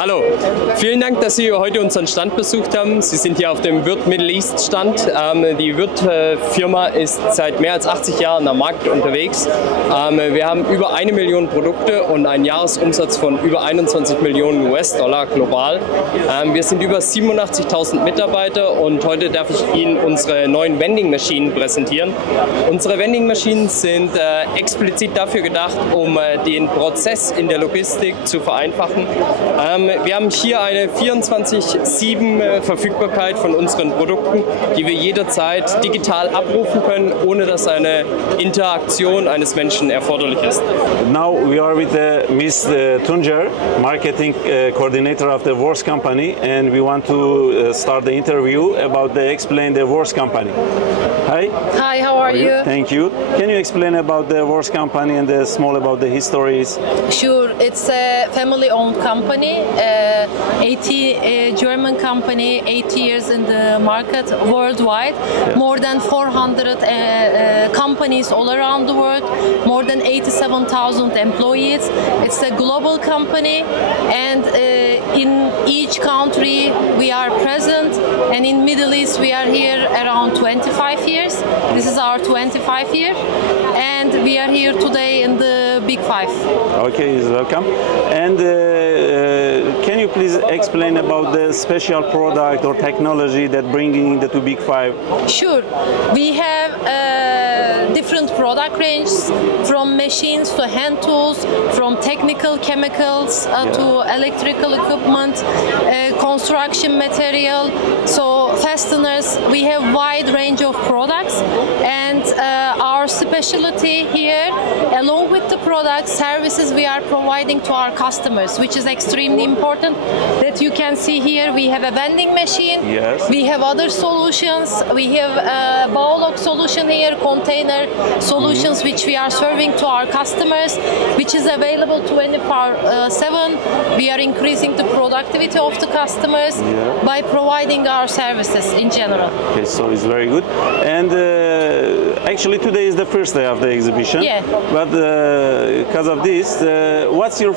Hallo, vielen Dank, dass Sie heute unseren Stand besucht haben. Sie sind hier auf dem Wurth Middle East Stand. Die Wurth Firma ist seit mehr als 80 Jahren am Markt unterwegs. Wir haben über 1 Million Produkte und einen Jahresumsatz von über 21 Millionen US-Dollar global. Wir sind über 87.000 Mitarbeiter und heute darf ich Ihnen unsere neuen Vending-Maschinen präsentieren. Unsere Vending-Maschinen sind explizit dafür gedacht, um den Prozess in der Logistik zu vereinfachen. Wir haben hier eine 24/7 Verfügbarkeit von unseren Produkten, die wir jederzeit digital abrufen können, ohne dass eine Interaktion eines Menschen erforderlich ist. Now we are with Miss Tuncer, Marketing Coordinator of the Wurth Company, and we want to start the interview about explain the Wurth Company. Hi. Hi, how are you? Thank you. Can you explain about the Wurth Company and small about the histories? Sure, it's a family-owned company, 80 German company, 80 years in the market worldwide, more than 400 companies all around the world, more than 87,000 employees. It's a global company, and in each country we are present, and in Middle East we are here around 25 years. This is our 25 year, and we are here today in the Big Five. Okay, welcome. And can you please explain about the special product or technology that bringing the two Big Five? Sure. We have different product ranges, from machines to hand tools, from technical chemicals to electrical equipment, construction material, so fasteners. We have wide range of products, and our specialty here, along with the products, services we are providing to our customers, which is extremely important. That you can see here, we have a vending machine, we have other solutions, we have a Baulock solution here, container solutions which we are serving to our customers, which is available 24/7. We are increasing the productivity of the customers by providing our services in general. Okay, so it's very good. And actually today is the first day of the exhibition. Yeah. But because of this, what's your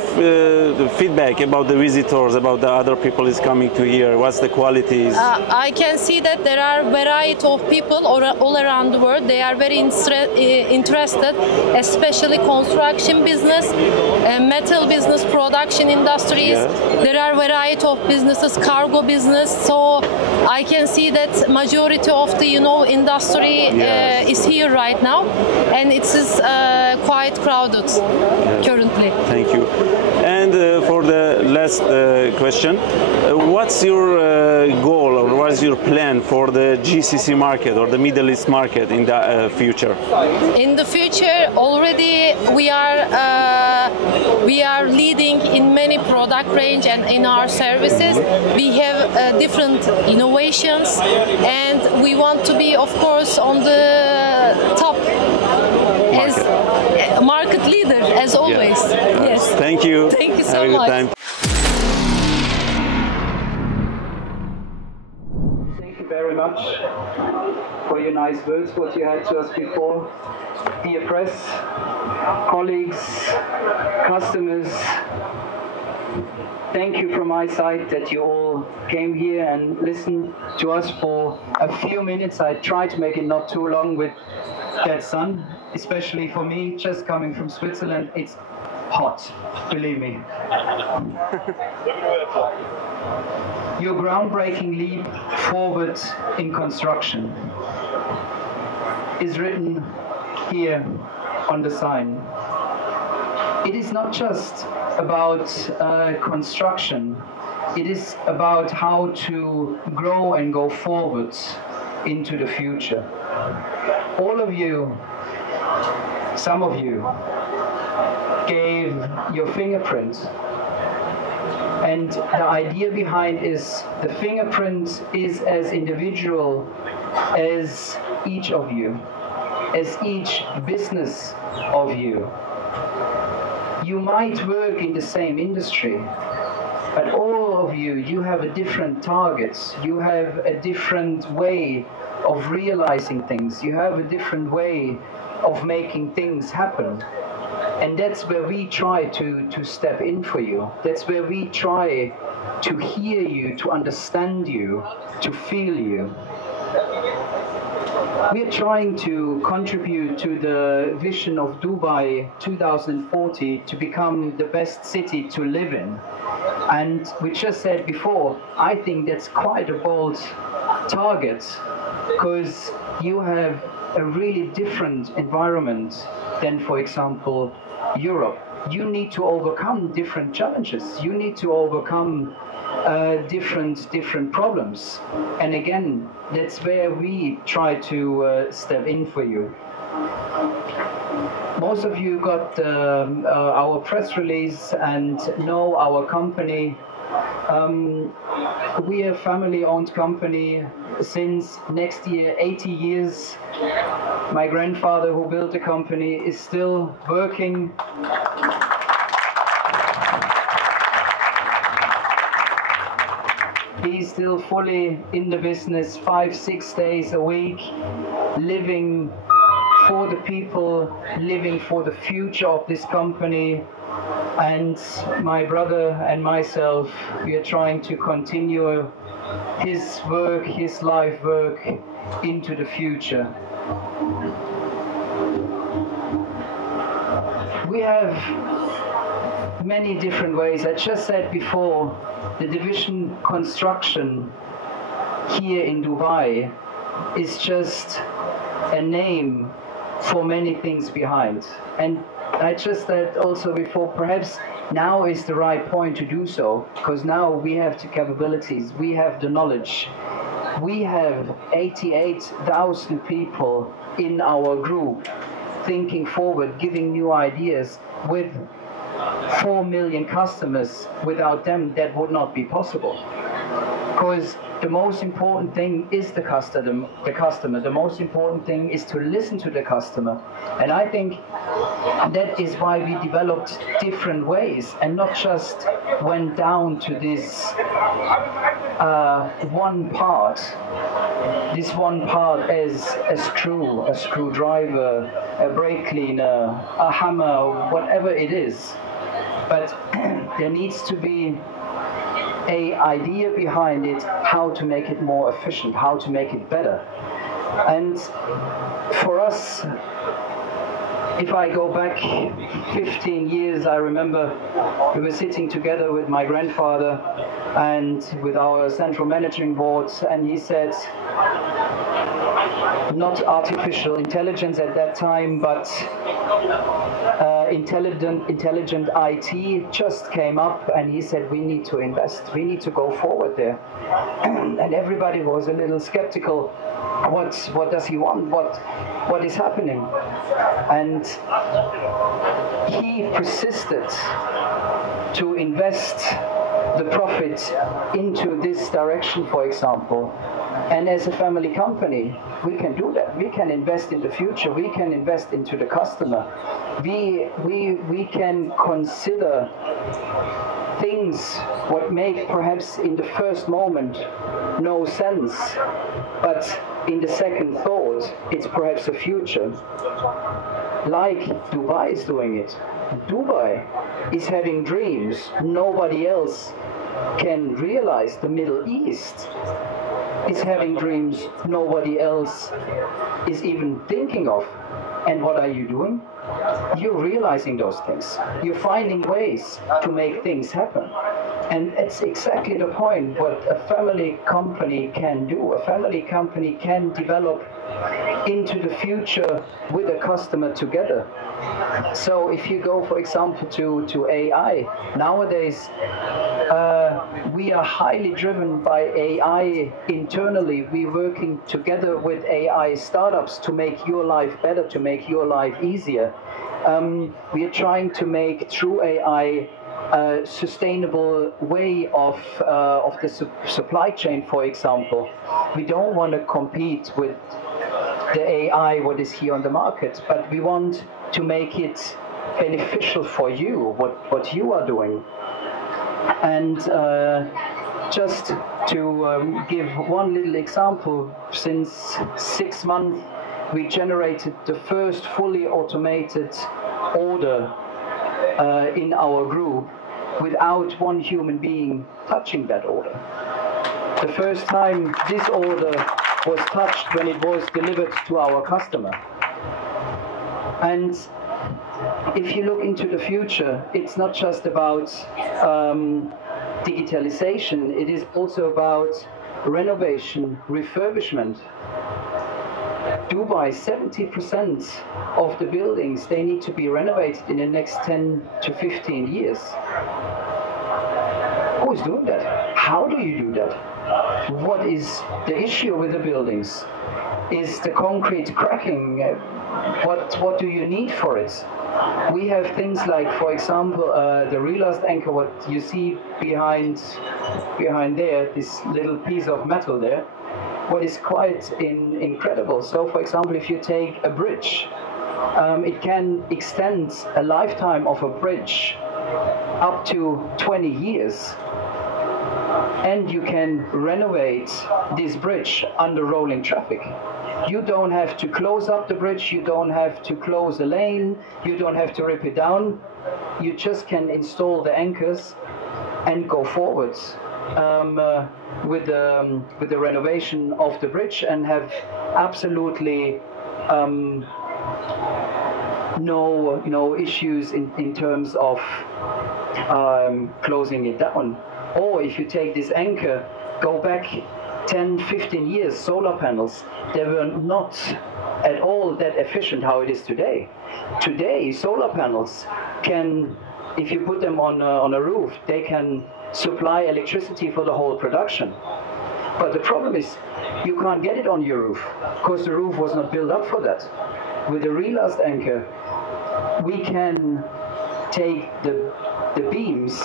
feedback about the visitors, about the other people is coming to here? What's the qualities? I can see that there are variety of people all around the world. They are very interested, especially construction business, metal business, production industries. There are variety of businesses, cargo business. So I can see that majority of the industry is here right now, and it is quite crowded currently. Thank you. And for the last question, what's your goal or what's your plan for the GCC market or the Middle East market in the future? In the future, already we are leading in many product range and in our services. We have different innovations, and we want to be, of course, on the top as market leader, as always. Yes. Thank you. Thank you so Have a good much. time. Thank you very much for your nice words, what you had to us before. Dear press, colleagues, customers, thank you from my side that you all came here and listened to us for a few minutes. I tried to make it not too long with that sun, especially for me, just coming from Switzerland. It's hot, believe me. Your groundbreaking leap forward in construction is written here on the sign. It is not just about construction. It is about how to grow and go forward into the future. All of you, some of you, gave your fingerprint. And the idea behind is the fingerprint is as individual as each of you, as each business of you. You might work in the same industry, but all of you, you have a different targets. You have a different way of realizing things. You have a different way of making things happen. And that's where we try to step in for you. That's where we try to hear you, to understand you, to feel you. We are trying to contribute to the vision of Dubai 2040 to become the best city to live in. And we just said before, I think that's quite a bold target, because you have a really different environment than, for example, Europe. You need to overcome different challenges. You need to overcome different problems. And again, that's where we try to step in for you. Most of you got our press release and know our company. We are a family-owned company since next year 80 years. My grandfather, who built the company, is still working. He's still fully in the business 5-6 days a week, living for the people, living for the future of this company. And my brother and myself, we are trying to continue his work, his life work into the future. We have many different ways. I just said before, the division construction here in Dubai is just a name for many things behind. And I just said also before, perhaps now is the right point to do so, because now we have the capabilities, we have the knowledge. We have 88,000 people in our group thinking forward, giving new ideas, with 4 million customers. Without them, that would not be possible. Because the most important thing is the customer. The most important thing is to listen to the customer. And I think that is why we developed different ways and not just went down to this one part. This one part as a screw, a screwdriver, a brake cleaner, a hammer, whatever it is. But there needs to be an idea behind it, how to make it more efficient, how to make it better. And for us, if I go back 15 years, I remember we were sitting together with my grandfather and with our central managing board, and he said, not artificial intelligence at that time, but intelligent IT just came up, and he said, we need to invest, we need to go forward there. And everybody was a little skeptical. What does he want? What is happening? And he persisted to invest the profit into this direction, for example. And as a family company, we can do that. We can invest in the future. We can invest into the customer. We can consider things what make perhaps in the first moment no sense, but in the second thought, it's perhaps a future. Like Dubai is doing it. Dubai is having dreams nobody else can realize. The Middle East is having dreams nobody else is even thinking of. And what are you doing? You're realizing those things. You're finding ways to make things happen. And it's exactly the point what a family company can do. A family company can develop into the future with a customer together. So if you go, for example, to AI, nowadays we are highly driven by AI internally. We're working together with AI startups to make your life better, to make your life easier. We are trying to make through AI a sustainable way of the supply chain, for example. We don't want to compete with the AI what is here on the market, but we want to make it beneficial for you, what you are doing. And just to give one little example, since 6 months we generated the first fully automated order in our group without one human being touching that order. The first time this order was touched when it was delivered to our customer. And if you look into the future, it's not just about digitalization, it is also about renovation, refurbishment. Dubai, 70% of the buildings, they need to be renovated in the next 10 to 15 years. Who is doing that? How do you do that? What is the issue with the buildings? Is the concrete cracking? What do you need for it? We have things like, for example, the relast anchor, what you see behind there, this little piece of metal there, what is quite incredible. So, for example, if you take a bridge, it can extend a lifetime of a bridge up to 20 years. And you can renovate this bridge under rolling traffic. You don't have to close up the bridge, you don't have to close a lane, you don't have to rip it down. You just can install the anchors and go forward with the renovation of the bridge and have absolutely no issues in terms of closing it down. Or if you take this anchor, go back 10, 15 years, solar panels, they were not at all that efficient how it is today. Today, solar panels can, if you put them on a roof, they can supply electricity for the whole production. But the problem is, you can't get it on your roof, because the roof was not built up for that. With the relast anchor, we can take the beams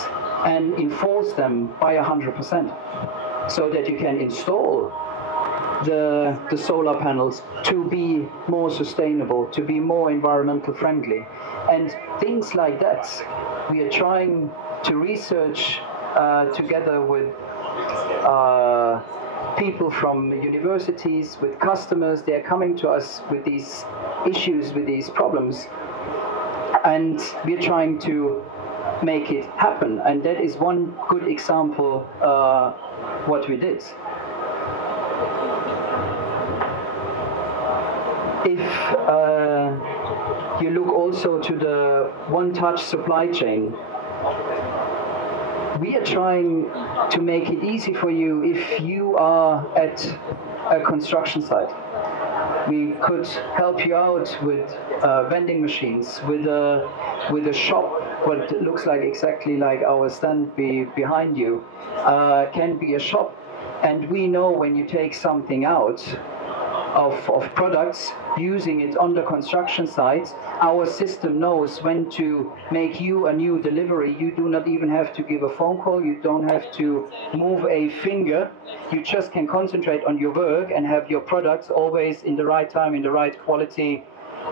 and enforce them by 100%, so that you can install the solar panels to be more sustainable, to be more environmental friendly. And things like that, we are trying to research together with people from universities, with customers. They are coming to us with these issues, with these problems, and we are trying to make it happen. And that is one good example what we did. If you look also to the one-touch supply chain, we are trying to make it easy for you if you are at a construction site. We could help you out with vending machines, with a shop, what looks like exactly like our stand behind you, can be a shop. And we know when you take something out of products, using it on the construction site, our system knows when to make you a new delivery. You do not even have to give a phone call, you don't have to move a finger, you just can concentrate on your work and have your products always in the right time, in the right quality,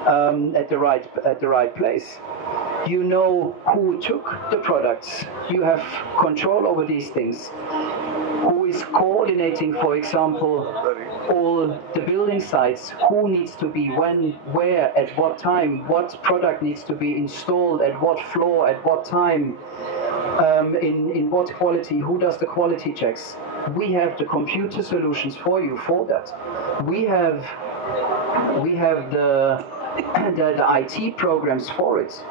at the right place. You know who took the products, you have control over these things. Who is coordinating, for example, all the building sites, who needs to be when, where, at what time, what product needs to be installed at what floor, at what time, in what quality, who does the quality checks. We have the computer solutions for you for that. We have the IT programs for it.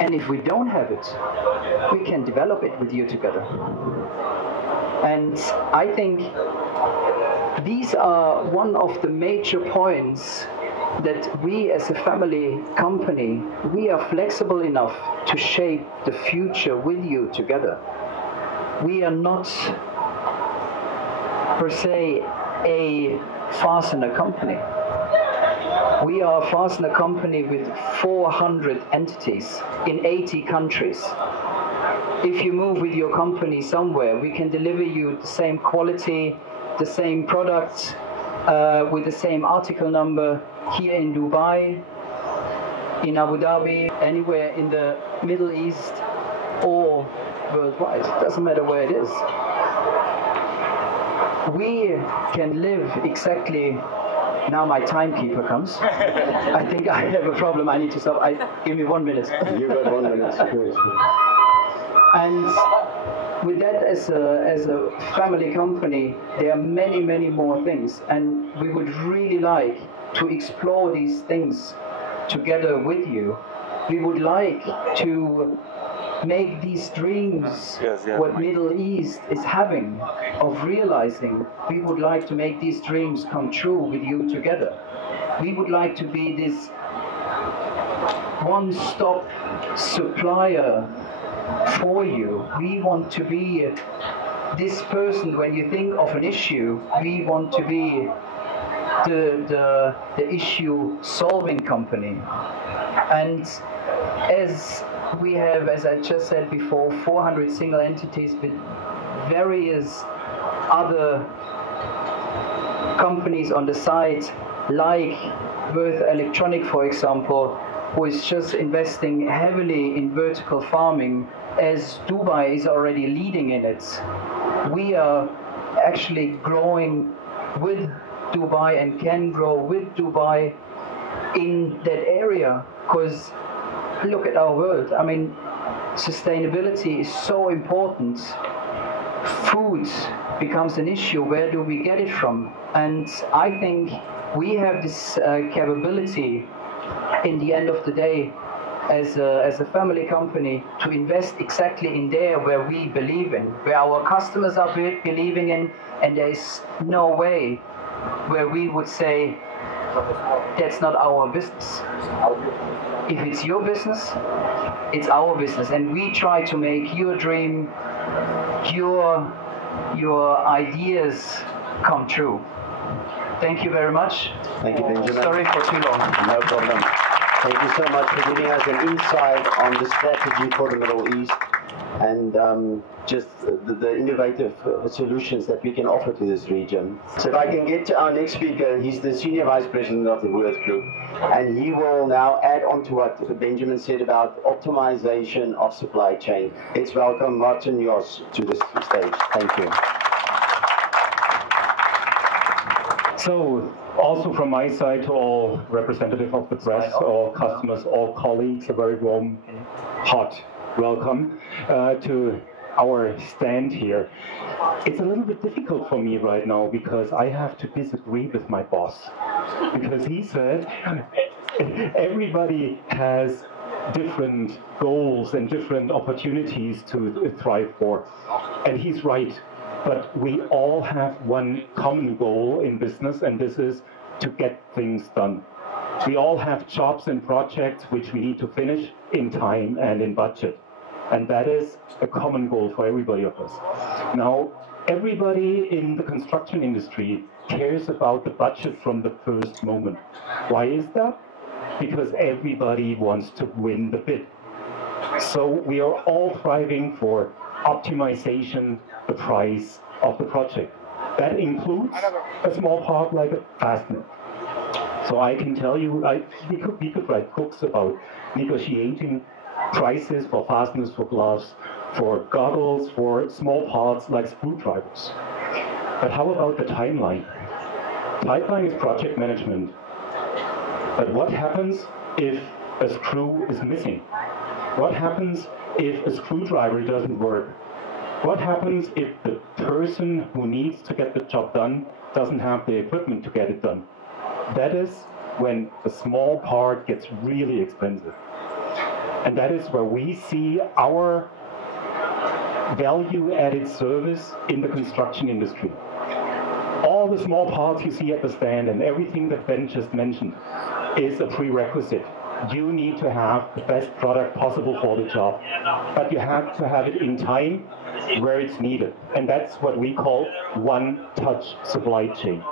And if we don't have it, we can develop it with you together. And I think these are one of the major points that we as a family company, we are flexible enough to shape the future with you together. We are not per se a fastener company. We are a fastener company with 400 entities in 80 countries. If you move with your company somewhere, we can deliver you the same quality, the same product, with the same article number here in Dubai, in Abu Dhabi, anywhere in the Middle East or worldwide. It doesn't matter where it is. We can live exactly Now my timekeeper comes. I think I have a problem. I need to stop. Give me 1 minute. You got 1 minute. And with that, as a family company, there are many, many more things, and we would really like to explore these things together with you. We would like to make these dreams, what Middle East is having, of realizing, we would like to make these dreams come true with you together. We would like to be this one-stop supplier for you. We want to be this person, when you think of an issue, we want to be the issue solving company. And as we have, as I just said before, 400 single entities with various other companies on the side, like Wurth Electronic, for example, who is just investing heavily in vertical farming, as Dubai is already leading in it. We are actually growing with Dubai and can grow with Dubai in that area, because look at our world. I mean, sustainability is so important. Food becomes an issue. Where do we get it from? And I think we have this capability in the end of the day as a family company to invest exactly in there where we believe in, where our customers are believing in, and there is no way where we would say that's not our business. If it's your business, it's our business, and we try to make your dream, your ideas come true. Thank you very much. Thank you, Benjamin. Sorry for too long. No problem. Thank you so much for giving us an insight on the strategy for the Middle East and just the innovative solutions that we can offer to this region. So if I can get to our next speaker, he's the Senior Vice President of the Wurth Group, and he will now add on to what Benjamin said about optimization of supply chain. Let's welcome Martin Jos to the stage. Thank you. So, also from my side to all representatives of the press, all customers, all colleagues, a very warm, hot welcome to our stand here. It's a little bit difficult for me right now because I have to disagree with my boss, because he said everybody has different goals and different opportunities to thrive for, and he's right. But we all have one common goal in business, and this is to get things done. We all have jobs and projects which we need to finish in time and in budget. And that is a common goal for everybody of us. Now, everybody in the construction industry cares about the budget from the first moment. Why is that? Because everybody wants to win the bid. So we are all striving for optimization, the price of the project. That includes a small part like a fastener. So I can tell you, we could write books about negotiating prices for fasteners, for gloves, for goggles, for small parts like screwdrivers. But how about the timeline? Timeline is project management. But what happens if a screw is missing? What happens if a screwdriver doesn't work? What happens if the person who needs to get the job done doesn't have the equipment to get it done? That is when a small part gets really expensive. And that is where we see our value-added service in the construction industry. All the small parts you see at the stand and everything that Ben just mentioned is a prerequisite. You need to have the best product possible for the job, but you have to have it in time where it's needed. And that's what we call one-touch supply chain.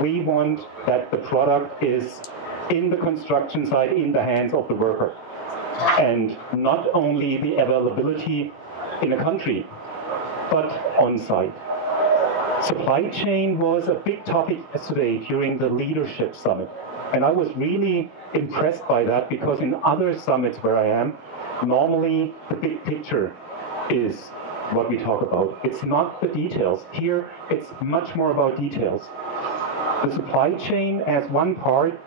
We want that the product is in the construction site, in the hands of the worker. And not only the availability in a country, but on site. Supply chain was a big topic yesterday during the leadership summit. And I was really impressed by that, because in other summits where I am, normally the big picture is what we talk about. It's not the details. Here, it's much more about details. The supply chain as one part,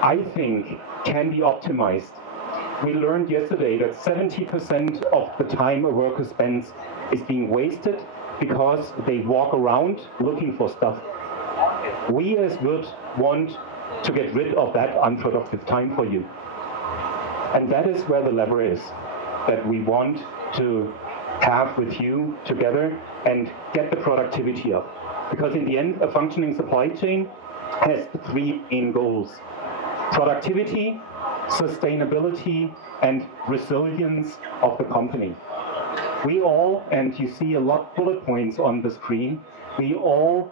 I think, can be optimized. We learned yesterday that 70% of the time a worker spends is being wasted because they walk around looking for stuff. We as Wurth want to get rid of that unproductive time for you. And that is where the lever is, that we want to have with you together and get the productivity up. Because in the end, a functioning supply chain has three main goals: productivity, sustainability, and resilience of the company. We all, and you see a lot of bullet points on the screen, we all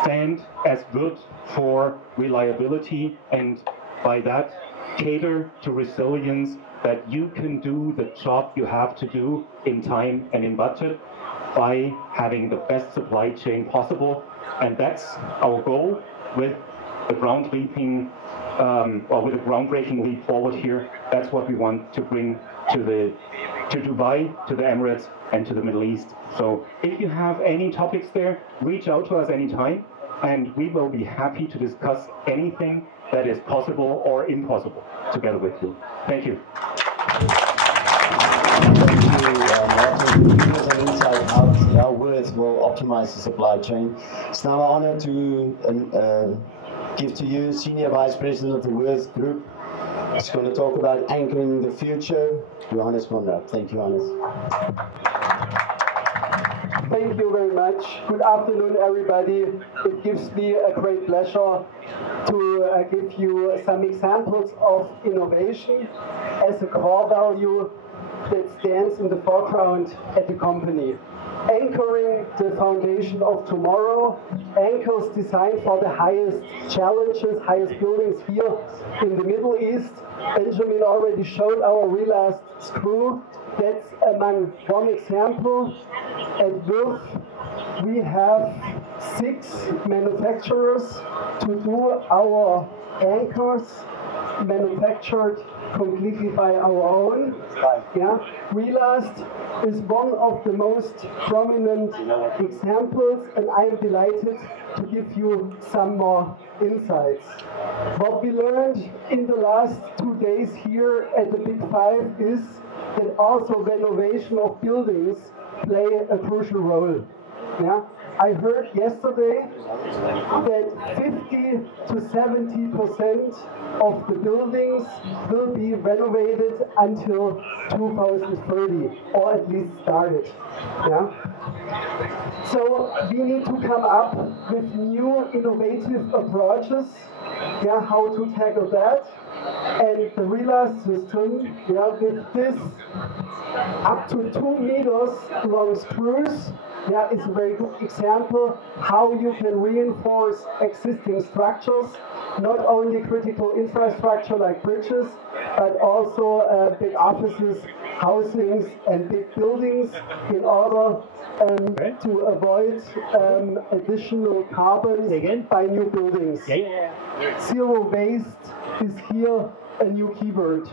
stand as Wurth for reliability, and by that cater to resilience, that you can do the job you have to do in time and in budget by having the best supply chain possible. And that's our goal with the groundbreaking leap forward here. That's what we want to bring to Dubai, to the Emirates, and to the Middle East. So if you have any topics there, reach out to us anytime, and we will be happy to discuss anything that is possible or impossible together with you. Thank you. Thank you, Martin. Give us an insight how Wurth will optimize the supply chain. It's now an honor to give to you Senior Vice President of the Wurth Group. He's going to talk about anchoring the future, Johannes Monrad. Thank you, Johannes. Thank you very much. Good afternoon, everybody. It gives me a great pleasure to give you some examples of innovation as a core value that stands in the foreground at the company. Anchoring the foundation of tomorrow, anchors designed for the highest challenges, highest buildings here in the Middle East. Benjamin already showed our relast screw. That's among one example. At Wurth, we have 6 manufacturers to do our anchors, manufactured completely by our own. Yeah. Relast is one of the most prominent examples, and I am delighted to give you some more insights. What we learned in the last 2 days here at the Big 5 is that also renovation of buildings play a crucial role. Yeah? I heard yesterday that 50 to 70% of the buildings will be renovated until 2030, or at least started. Yeah? So we need to come up with new innovative approaches, yeah, how to tackle that. And the relast system, yeah, with this up to 2 meters long screws, yeah, is a very good example how you can reinforce existing structures, not only critical infrastructure like bridges, but also big offices, housings, and big buildings in order to avoid additional carbon by new buildings. Zero waste is here a new keyword.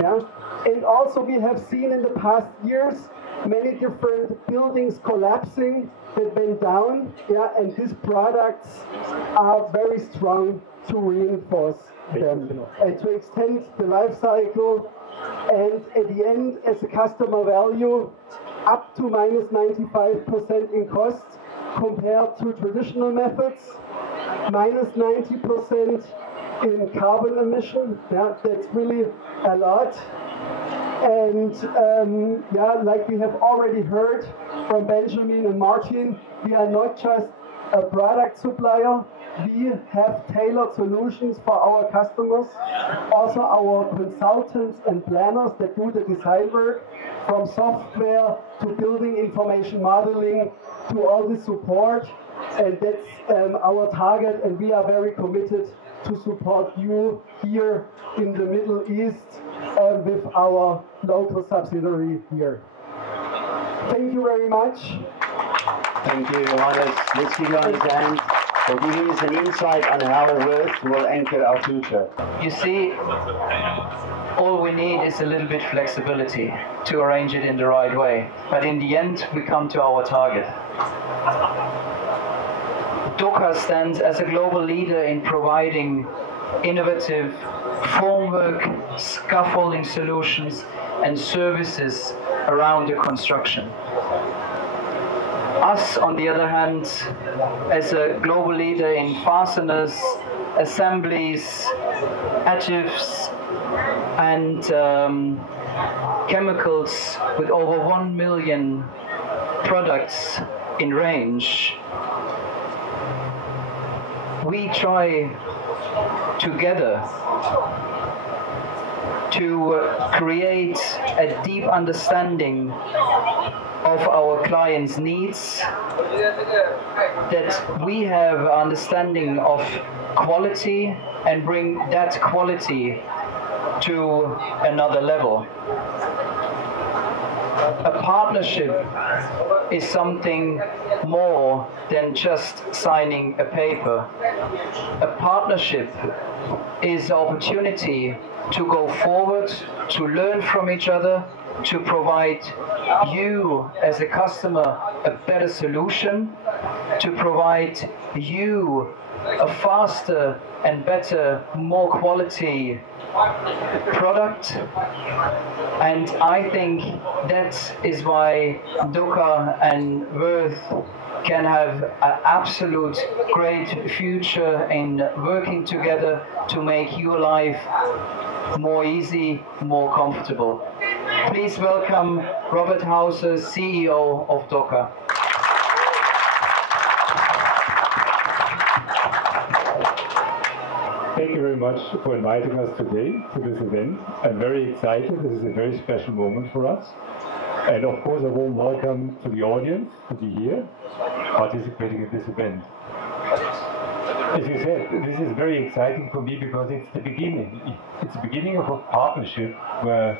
Yeah? And also we have seen in the past years many different buildings collapsing that went down, yeah, and these products are very strong to reinforce them and to extend the life cycle, and at the end, as a customer value, up to minus 95% in cost compared to traditional methods, minus 90% in carbon emission. Yeah, that's really a lot. And yeah, like we have already heard from Benjamin and Martin, we are not just a product supplier, we have tailored solutions for our customers, also our consultants and planners that do the design work, from software to building information modeling to all the support, and that's our target, and we are very committed to support you here in the Middle East with our local subsidiary here. Thank you very much. Thank you, Johannes. Let's give Johannes a hand for giving us an insight on how Wurth will anchor our future. You see, all we need is a little bit flexibility to arrange it in the right way. But in the end, we come to our target. Doka stands as a global leader in providing innovative formwork, scaffolding solutions and services around the construction. Us, on the other hand, as a global leader in fasteners, assemblies, additives and chemicals with over 1 million products in range, we try together to create a deep understanding of our clients' needs, that we have an understanding of quality and bring that quality to another level. A partnership is something more than just signing a paper. A partnership is the opportunity to go forward, to learn from each other, to provide you as a customer a better solution, to provide you a faster and better, more quality product. And I think that is why Doka and Wurth can have an absolute great future in working together to make your life more easy, more comfortable. Please welcome Robert Hauser, CEO of Doka. Thank you very much for inviting us today to this event. I'm very excited. This is a very special moment for us. And of course, a warm welcome to the audience to be here participating in this event. As you said, this is very exciting for me because it's the beginning. It's the beginning of a partnership where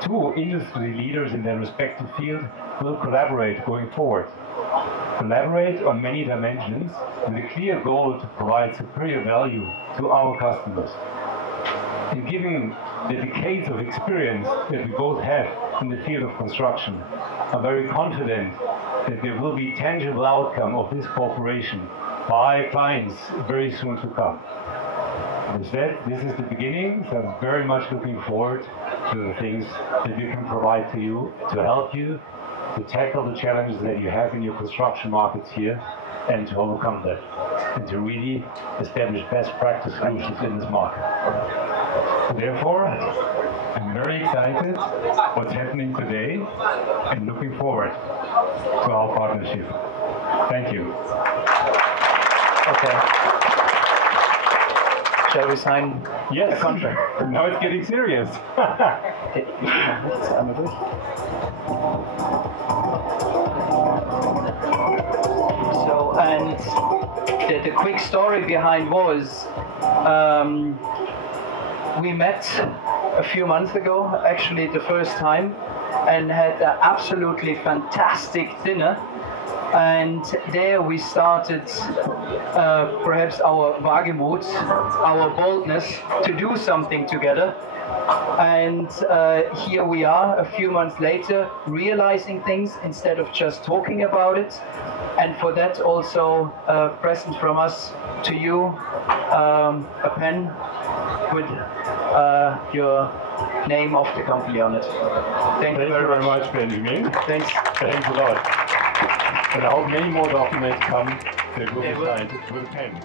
two industry leaders in their respective field will collaborate going forward. Collaborate on many dimensions with a clear goal to provide superior value to our customers. And given the decades of experience that we both have in the field of construction, I'm very confident that there will be tangible outcome of this cooperation by clients very soon to come. As said, this is the beginning, so I'm very much looking forward to the things that we can provide to you to help you to tackle the challenges that you have in your construction markets here and to overcome that and to really establish best practice solutions in this market. Therefore, I'm very excited what's happening today and looking forward to our partnership. Thank you. Okay. Shall we sign a contract? Now it's getting serious. So, and the quick story behind was, we met a few months ago, actually the first time, and had an absolutely fantastic dinner. And there we started perhaps our Wagemut, our boldness to do something together. And here we are a few months later, realizing things instead of just talking about it. And for that also a present from us to you, a pen with your name of the company on it. Thank you very much, Benjamin. Thanks. Thanks a lot. And I hope many more documents come that will be signed with a pen.